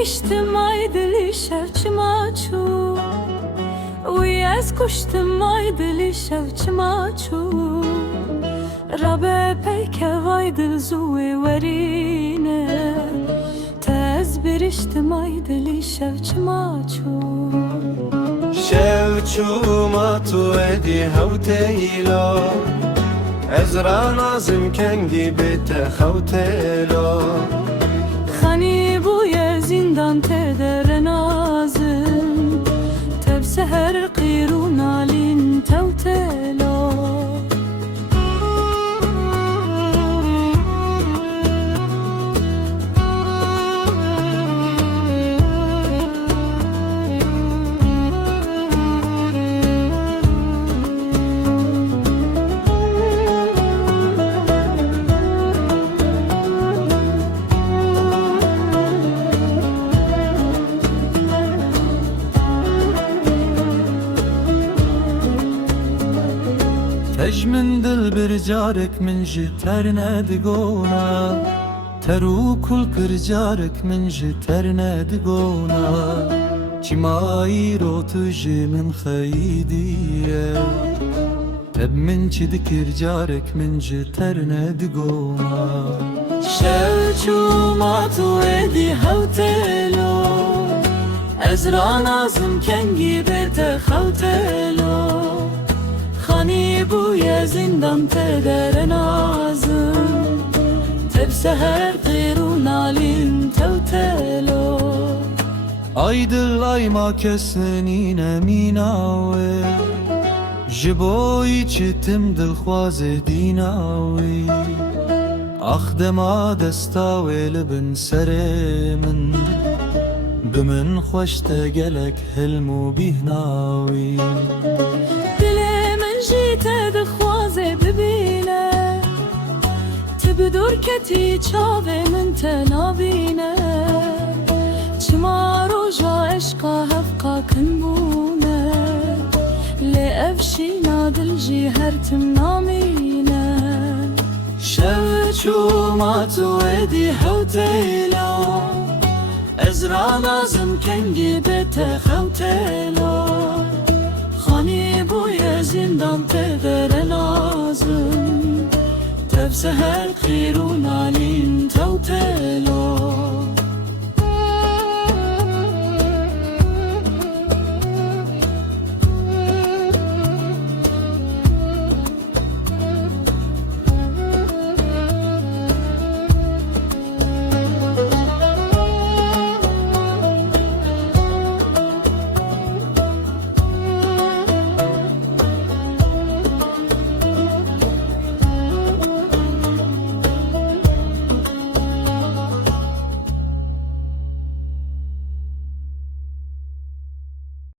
گشتم ای دلی شب چما چو وی از کشتم ای دلی شب چما چو رب پیک وای دل زوی ورینه تز برشتم ای دلی شب چما چو شب چما تو ادی هوتیلا ازرا نازم کنگی بیت خوتیلا خانی بوی زندان تدر نازم تب سهر قیرون آلین توتلا تج من دل برجارك من جترنا دقونا ترو كل كرجارك من جترنا دقونا چماي رو تجي من خيدية تب من چد كرجارك من جترنا دقونا شو ما تو ادی هوتلو ازرا نازم کنگی بیت خوتلو خانی بوی زندان تدر نازم تب سهر قیرون آلین توتلو ay dil ay ma kesenine minawe Jiboy çitim dil xwaze dinawi Axdema desta ve libin serê min Bi min xweş te gelek hilm û bîhnawî Dilê min jî te dixwaze bibîne Tu bi dûr ketî çavê min te nabîne Çima roja eşqa hevqa kin bûne Lê ev şîna dil jî her tim namîne Şev çûma tu êdî hewtêla Ezra nazım kengi bete xewtêla Xanî bûye zindan te dere nazım Tev seher qîrûna